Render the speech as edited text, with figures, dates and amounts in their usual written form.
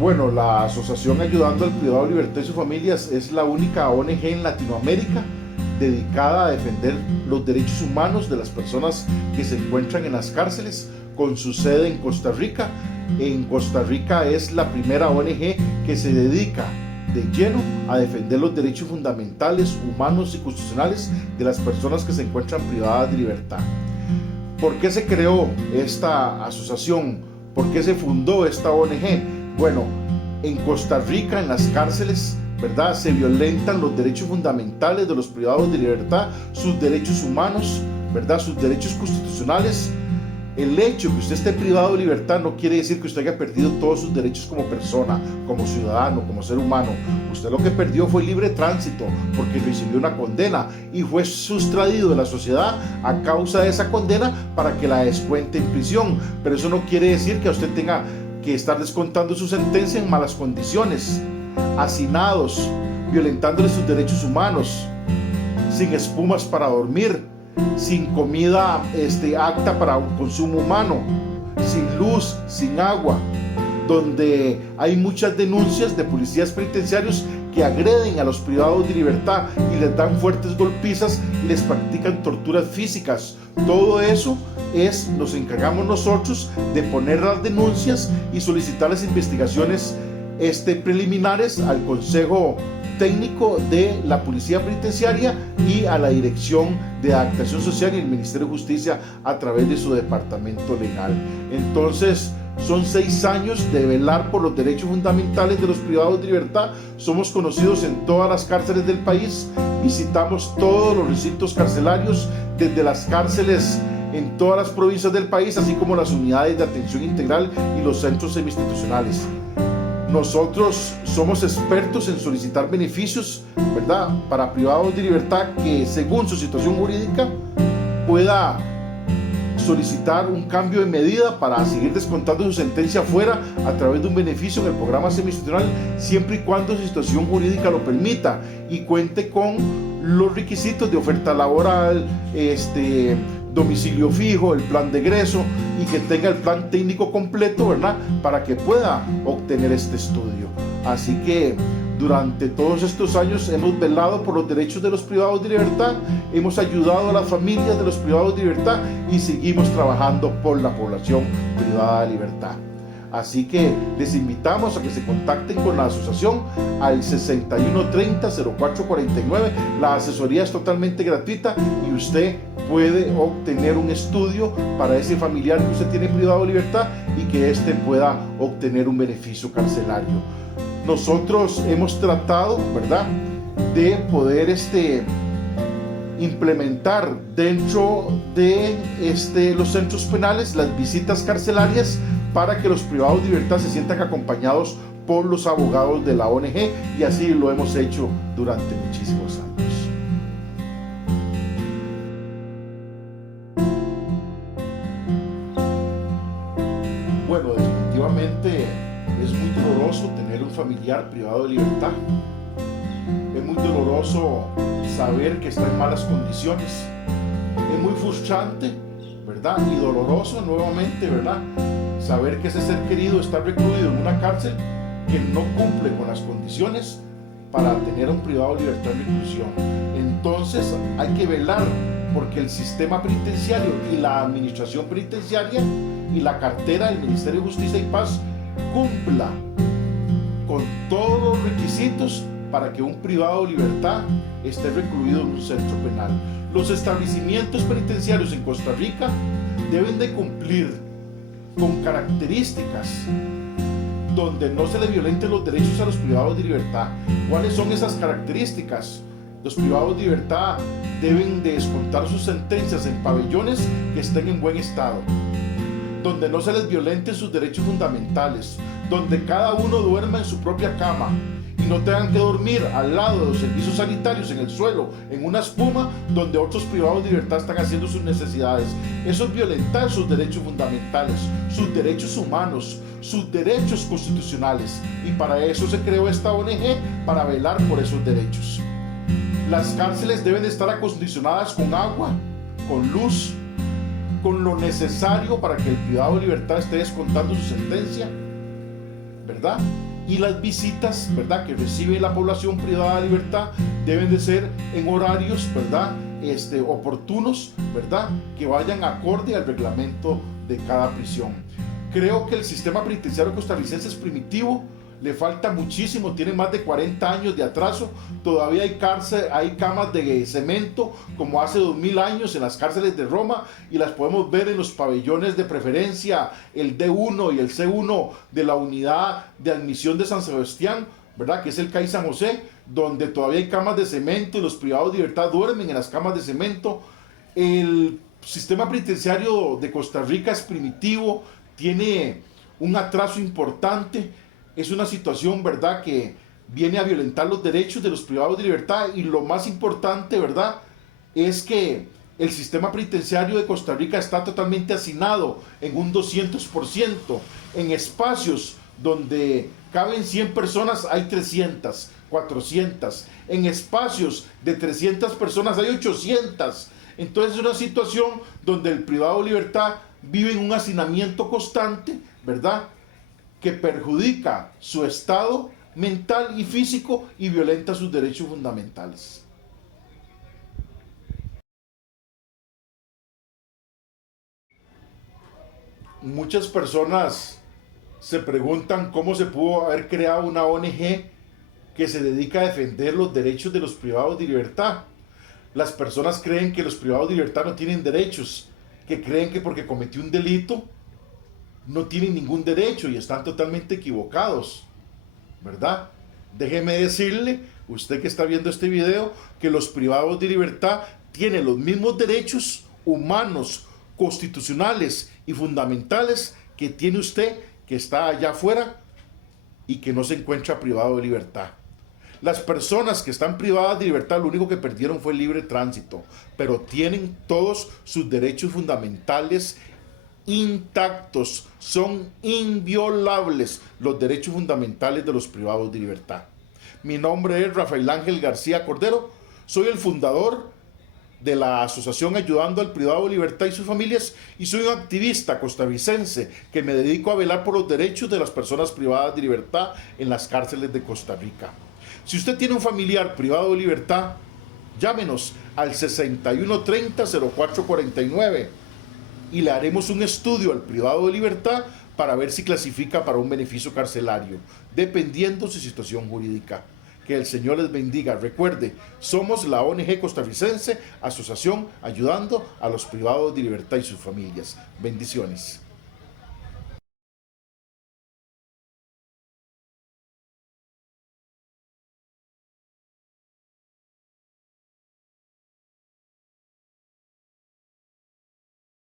Bueno, la Asociación Ayudando al Privado de Libertad y sus Familias es la única ONG en Latinoamérica dedicada a defender los derechos humanos de las personas que se encuentran en las cárceles, con su sede en Costa Rica. En Costa Rica es la primera ONG que se dedica de lleno a defender los derechos fundamentales, humanos y constitucionales de las personas que se encuentran privadas de libertad. ¿Por qué se creó esta asociación? ¿Por qué se fundó esta ONG? Bueno, en Costa Rica, en las cárceles, ¿verdad?, se violentan los derechos fundamentales de los privados de libertad, sus derechos humanos, ¿verdad?, sus derechos constitucionales. El hecho que usted esté privado de libertad no quiere decir que usted haya perdido todos sus derechos como persona, como ciudadano, como ser humano. Usted lo que perdió fue libre tránsito, porque recibió una condena y fue sustraído de la sociedad a causa de esa condena para que la descuente en prisión. Pero eso no quiere decir que usted tenga que estar descontando su sentencia en malas condiciones, hacinados, violentándole sus derechos humanos, sin espumas para dormir, sin comida apta para un consumo humano, sin luz, sin agua, donde hay muchas denuncias de policías penitenciarios que agreden a los privados de libertad y les dan fuertes golpizas y les practican torturas físicas. Todo eso nos encargamos nosotros de poner las denuncias y solicitar las investigaciones preliminares al Consejo Técnico de la Policía Penitenciaria y a la Dirección de Adaptación Social y el Ministerio de Justicia a través de su departamento legal. Entonces, son 6 años de velar por los derechos fundamentales de los privados de libertad. Somos conocidos en todas las cárceles del país, visitamos todos los recintos carcelarios, desde las cárceles en todas las provincias del país, así como las unidades de atención integral y los centros semi-institucionales. Nosotros somos expertos en solicitar beneficios, ¿verdad?, para privados de libertad que, según su situación jurídica, pueda solicitar un cambio de medida para seguir descontando su sentencia fuera a través de un beneficio en el programa semi-institucional, siempre y cuando su situación jurídica lo permita y cuente con los requisitos de oferta laboral, domicilio fijo, el plan de egreso y que tenga el plan técnico completo, ¿verdad?, para que pueda obtener este estudio. Así que durante todos estos años hemos velado por los derechos de los privados de libertad, hemos ayudado a las familias de los privados de libertad y seguimos trabajando por la población privada de libertad. Así que les invitamos a que se contacten con la asociación al 6130-0449. La asesoría es totalmente gratuita y usted puede obtener un estudio para ese familiar que usted tiene privado de libertad y que éste pueda obtener un beneficio carcelario. Nosotros hemos tratado, ¿verdad?, de poder implementar dentro de los centros penales las visitas carcelarias para que los privados de libertad se sientan acompañados por los abogados de la ONG, y así lo hemos hecho durante muchísimos años. Bueno, definitivamente es muy doloroso tener un familiar privado de libertad. Es muy doloroso saber que está en malas condiciones. Es muy frustrante, ¿verdad?, y doloroso nuevamente, ¿verdad?, saber que ese ser querido está recluido en una cárcel que no cumple con las condiciones para tener a un privado de libertad en reclusión. Entonces hay que velar porque el sistema penitenciario y la administración penitenciaria y la cartera del Ministerio de Justicia y Paz cumpla con todos los requisitos para que un privado de libertad esté recluido en un centro penal. Los establecimientos penitenciarios en Costa Rica deben de cumplir con características donde no se le violenten los derechos a los privados de libertad. ¿Cuáles son esas características? Los privados de libertad deben de descontar sus sentencias en pabellones que estén en buen estado, donde no se les violenten sus derechos fundamentales, donde cada uno duerma en su propia cama y no tengan que dormir al lado de los servicios sanitarios en el suelo, en una espuma donde otros privados de libertad están haciendo sus necesidades. Eso es violentar sus derechos fundamentales, sus derechos humanos, sus derechos constitucionales, y para eso se creó esta ONG, para velar por esos derechos. Las cárceles deben estar acondicionadas con agua, con luz, con lo necesario para que el privado de libertad esté descontando su sentencia, ¿verdad? y las visitas, ¿verdad?, que recibe la población privada de libertad deben de ser en horarios, ¿verdad?, oportunos, ¿verdad?, que vayan acorde al reglamento de cada prisión. Creo que el sistema penitenciario costarricense es primitivo, le falta muchísimo, tiene más de 40 años de atraso, todavía hay camas de cemento como hace 2000 años en las cárceles de Roma, y las podemos ver en los pabellones de preferencia, el D1 y el C1 de la unidad de admisión de San Sebastián, ¿verdad?, que es el CAI San José, donde todavía hay camas de cemento y los privados de libertad duermen en las camas de cemento. El sistema penitenciario de Costa Rica es primitivo, tiene un atraso importante, es una situación, ¿verdad?, que viene a violentar los derechos de los privados de libertad, y lo más importante, ¿verdad?, es que el sistema penitenciario de Costa Rica está totalmente hacinado en un 200%. En espacios donde caben 100 personas hay 300, 400. En espacios de 300 personas hay 800. Entonces es una situación donde el privado de libertad vive en un hacinamiento constante, ¿verdad?, que perjudica su estado mental y físico y violenta sus derechos fundamentales. Muchas personas se preguntan cómo se pudo haber creado una ONG que se dedica a defender los derechos de los privados de libertad. Las personas creen que los privados de libertad no tienen derechos, que creen que porque cometió un delito no tienen ningún derecho, y están totalmente equivocados, ¿verdad? Déjeme decirle, usted que está viendo este video, que los privados de libertad tienen los mismos derechos humanos, constitucionales y fundamentales que tiene usted que está allá afuera y que no se encuentra privado de libertad. Las personas que están privadas de libertad lo único que perdieron fue el libre tránsito, pero tienen todos sus derechos fundamentales intactos, son inviolables los derechos fundamentales de los privados de libertad. Mi nombre es Rafael Ángel García Cordero, soy el fundador de la asociación Ayudando al Privado de Libertad y sus Familias, y soy un activista costarricense que me dedico a velar por los derechos de las personas privadas de libertad en las cárceles de Costa Rica. Si usted tiene un familiar privado de libertad, llámenos al 6130-0449 y le haremos un estudio al privado de libertad para ver si clasifica para un beneficio carcelario, dependiendo su situación jurídica. Que el Señor les bendiga. Recuerde, somos la ONG costarricense, Asociación Ayudando a los Privados de Libertad y sus Familias. Bendiciones.